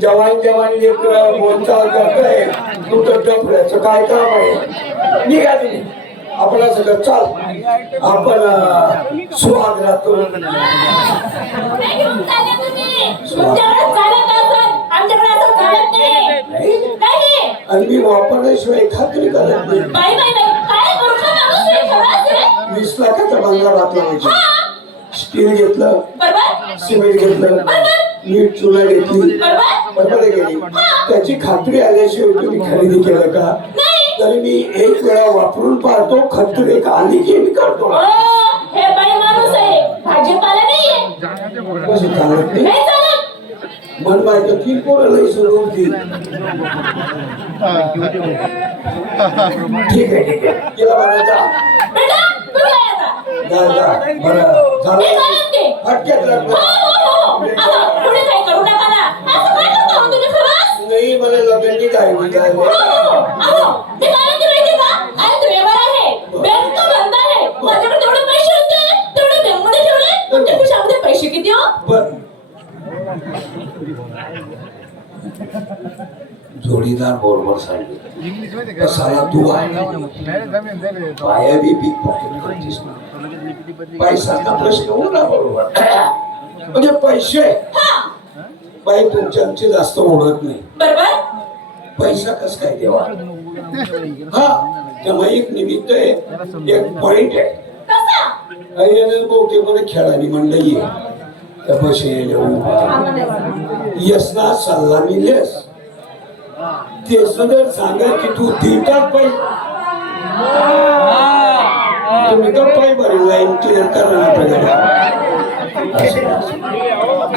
जवान जवान लेकर बोलचाल करताय तुमचं डफऱ्याचं काय काम आहे निघा तुम्ही आपला सगळं चाल आपण. नाही नाही. आणि मी वापरल्याशिवाय खात्री करत नाही. वीस लाखाचा बंगला घातला पाहिजे स्टील घेतलं? सिमेंट घेतलं मीठ चुना घेतली बरोबर? की नाही? त्याची खात्री आल्याशिवाय तुम्ही खरेदी केलं का? नाही. तरी मी एक वेळा वापरून पाहतो खात्री आली की मी करतो. हे मन माहिती तीन पोरं लई सोडून ती ठीक आहे ठीक आहे. तिला म्हणायचा बरं. मी झालं चालत ते फटक्यात हो लागलं हो. हो अगं, पुढे काही करू नका ना. असं काय करता हो तुम्ही खरंच? नाही मला लग्नाची काय हो, विचार अहो, मी काय म्हणते माहितीये का? आज व्यवहार आहे. बँक बंद आहे. माझ्याकडे तेवढे पैसे होते, तेवढे बँकमध्ये ठेवले. तुमच्या खिशामध्ये पैसे किती हो? बर. जोडीदार बरोबर सांगितलं कसाला तू आहे पाया बी पीक. पैशाचा प्रश्न होता बरोबर? म्हणजे पैसे. हा, बाई तुमच्याची जास्त ओढत नाही. बरोबर? पैसा कस काय देवा? हा तेव्हा एक निमित्त आहे. एक पॉइंट आहे. बहुतेक खेळाडी मंडळी आहे. त्या पैसे यस ना सल्ला मिळेस ते सदर सांगा की तू देतात पै तुम्ही का पाय बरे लाईन क्लिअर करा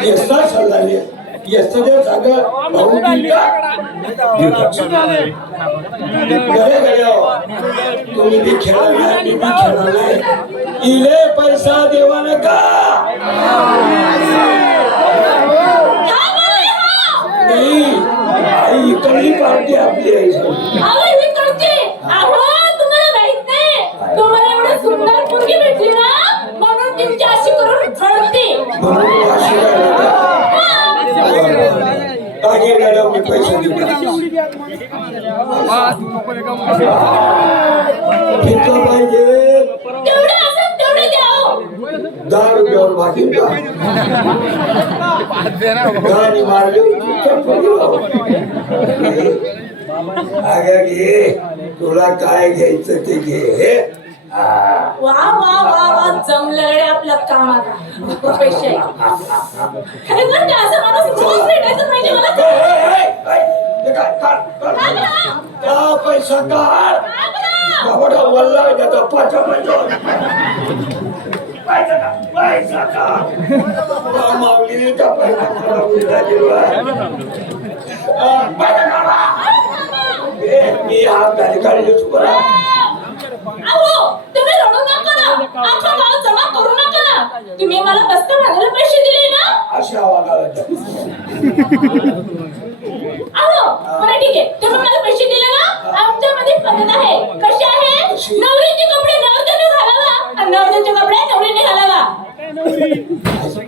यस ना सल्ला यस सदर सांगा भाऊ घरे गड्या तुम्ही बी खेळा नाही मी बी खेळा नाही इले पैसा देवा नका नाही आई इकडली पार्टी आपली आहे अहो, ही कळते. अहो, तुम्हाला माहीत नाही. तुम्हाला एवढी सुंदर मुलगी भेटली ना, म्हणून तुमची अशी करून रडते. म्हणून वाशी राहिला का? बाहेर गेल्यावर मी पैसे किती पाहिजे. दहा रुपयावर भागीन का? गाणी मारली अगं घे तुला काय घ्यायचं ते घे हा. वा वा वा वा जमलं रे आपलं काम आता भरपूर पैसे. आहे काय म्हणते असं माणूस का काढ बाबा वल्ला त्याचा पाचा पैसा पैसा का? पैसा का? माऊली का पैसा मला उलटा दिला. पैसा काढा. ए, मी हात गाडी बरा अहो तुम्ही रडू नका ना. आमच्या गावात जमा करू नका ना. तुम्ही मला बस्ता भागायला पैसे दिले ना? अशा वागायला अहो बरं ठीक आहे. तुम्ही मला पैसे पद्धत आहे. कशी आहे? नवरीचे कपडे नवरदेने घालावा आणि नवरदेचे कपडे नवरीने घालावा.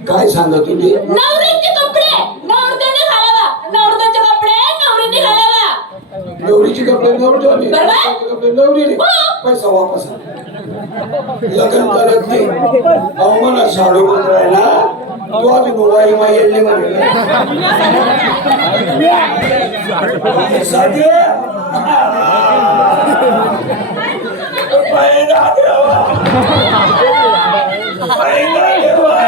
काय सांगा तुम्ही? नवरीचे कपडे नवरदेने घालावा. नवरदेचे कपडे नवरीने घालावा. नवरीची कपडे नवरी बरोबर. कपडे नवरी पैसा वापस. लग्न करत नाही. अहो मला साडू आज मोबाईल मा येले म्हणे साधी. पैदा देवा पैदा देवा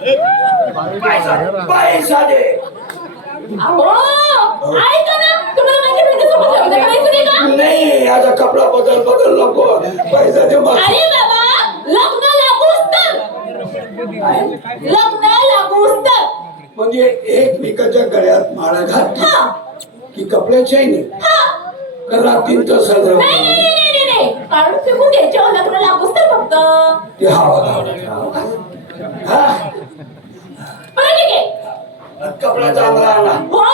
पैसा पैसा दे अहो ऐका ना तुम्हाला माझ्या बहिणीसोबत लग्न करायचं नाही का नाही आता कपडा बदल बदल नको. पैसा दे अरे बाबा लग्न तर लग्न तर म्हणजे एकमेकाच्या गळ्यात माळा घात की कपड्याच्या नाही हा. का रात्रीचं साजरं नाही नाही नाही नाही नाही. काढून फेकून द्यायच्या लग्न लागूच तर फक्त. ते हवा घालत हा. बरं ठीक आहे. कपडा चांगला आणा. हो